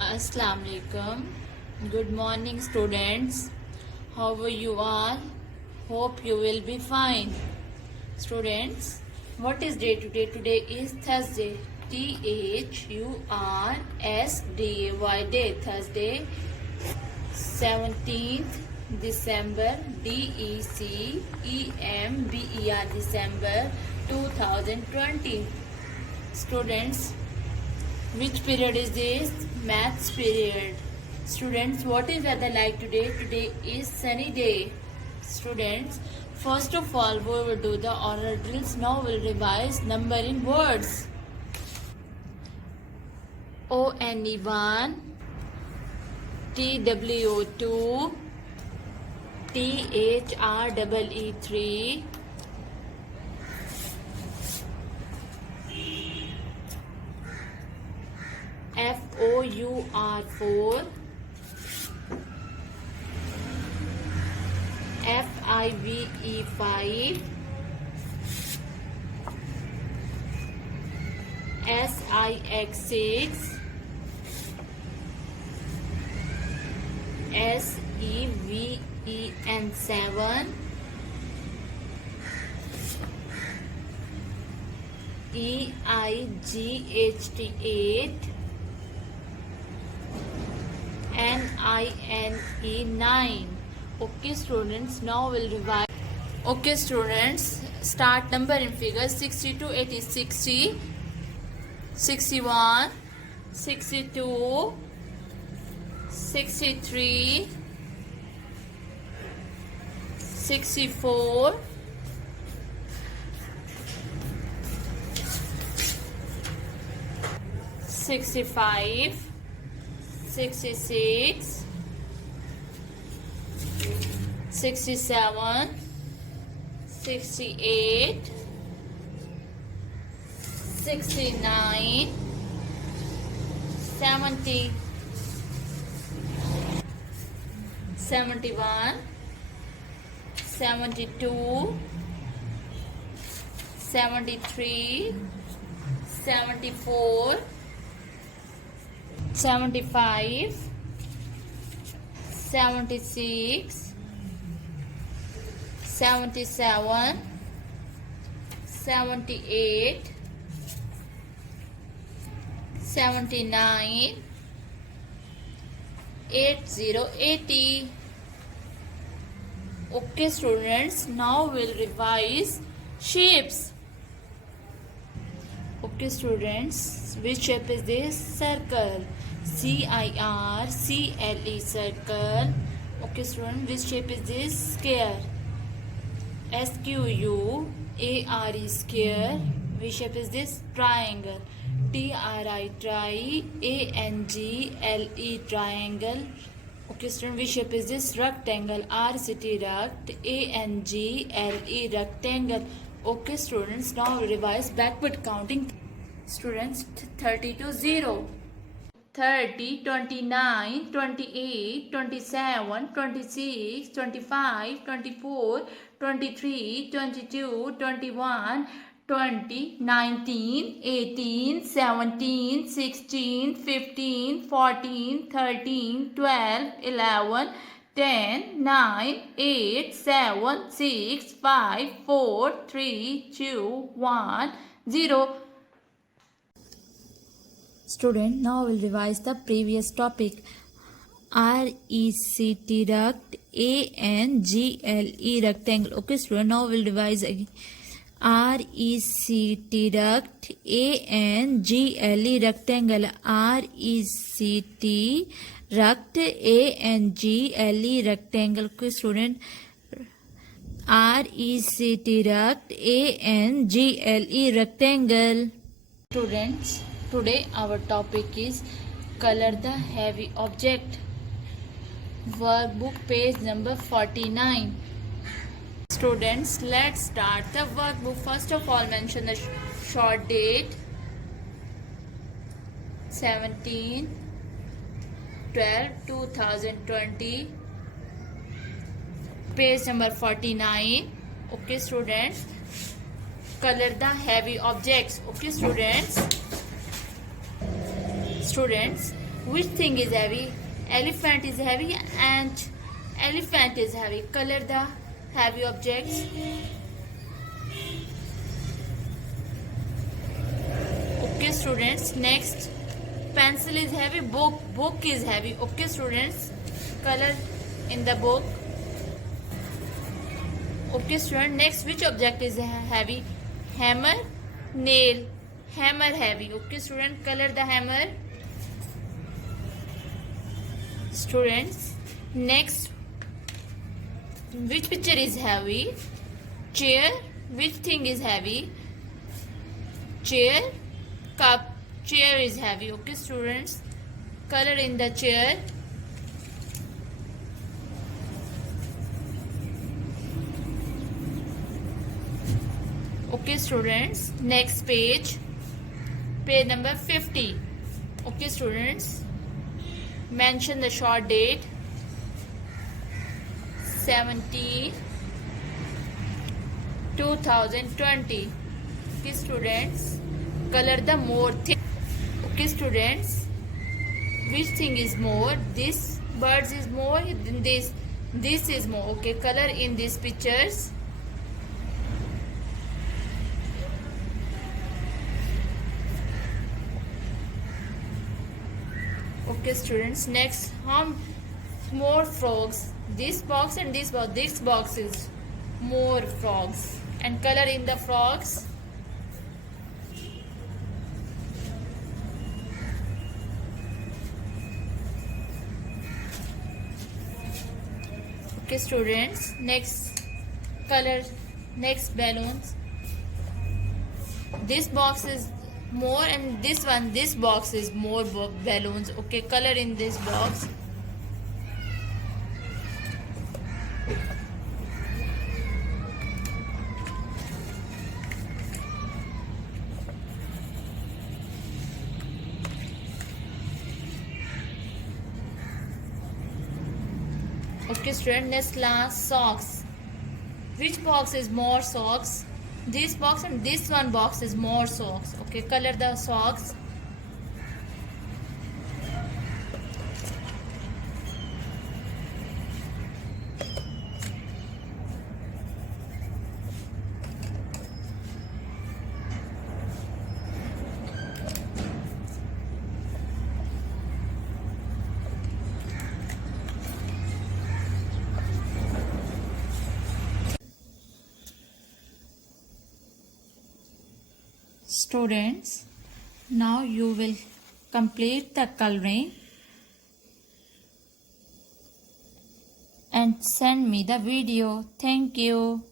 Assalamu alaikum. Good morning, students. How are you all? Hope you will be fine. Students, what is day today? Today is Thursday. Thursday. Day. Thursday, 17th December. December. December 2020. Students, which period is this? Maths period. Students, what is weather like today? Today is sunny day. Students, first of all, we will do the oral drills. Now we'll revise number in words. ONE1, TWO2, THREE3, FOUR4, FIVE5, SIX6, SEVEN7, EIGHT8, NINE9. Okay, students, now we'll revise. Okay, students, start number in figures 60 to 80, 60, 61, 62, 63, 64, 65, 66, 67, 68, 69, 70, 71, 72, 73, 74, 75, 76, 77, 78, 79, 80. Okay, students, now we'll revise shapes. Okay, students, which shape is this? Circle. CIRCLE, circle. Okay, students, which shape is this? Square. SQUARE, square. Which shape is this? Triangle. TRI, ANGLE, triangle. Okay, student, which shape is this? Rectangle. RCT, rect. ANGLE, rectangle. Okay, students, now revise backward counting. Students, 30 to 0. 30, 29, 28, 27, 26, 25, 24, 23, 22, 21, 20, 19, 18, 17, 16, 15, 14, 13, 12, 11, 10, 9, 8, 7, 6, 5, 4, 3, 2, 1, 0. Student, now we'll revise the previous topic. RECT, rect. ANGLE, rectangle. Okay, student, now we'll revise again. RECT, rect. ANGLE, rectangle. RECT, rect. ANGLE, rectangle. Okay, student, RECT, rect. ANGLE, rectangle. Students, today our topic is color the heavy object. Workbook page number 49. Students, let's start the workbook. First of all, mention the short date 17/12/2020. Page number 49. Okay, students, color the heavy objects. Okay, students. Which thing is heavy? Elephant is heavy and elephant is heavy. Color the heavy objects. Okay students, next pencil is heavy, book is heavy. Okay students, color in the book. Okay student, next which object is heavy? Hammer, nail, hammer heavy. Okay student, color the hammer. Students, next which picture is heavy? Chair, which thing is heavy? Chair, cup, chair is heavy. Okay students, color in the chair. Okay students, next page number 50. Okay students, mention the short date 17 2020. Okay students, color the more thing. Okay students, which thing is more? This birds is more, this is more. Okay, color in these pictures. Okay students, next more frogs. This box and this box is more frogs, and color in the frogs. Okay students, next color, next balloons. This box is more and this box is more balloons. Okay, color in this box. Okay student, next last socks. Which box is more socks? This box and this one box is more socks. Okay, color the socks. Students, now you will complete the coloring and send me the video. Thank you.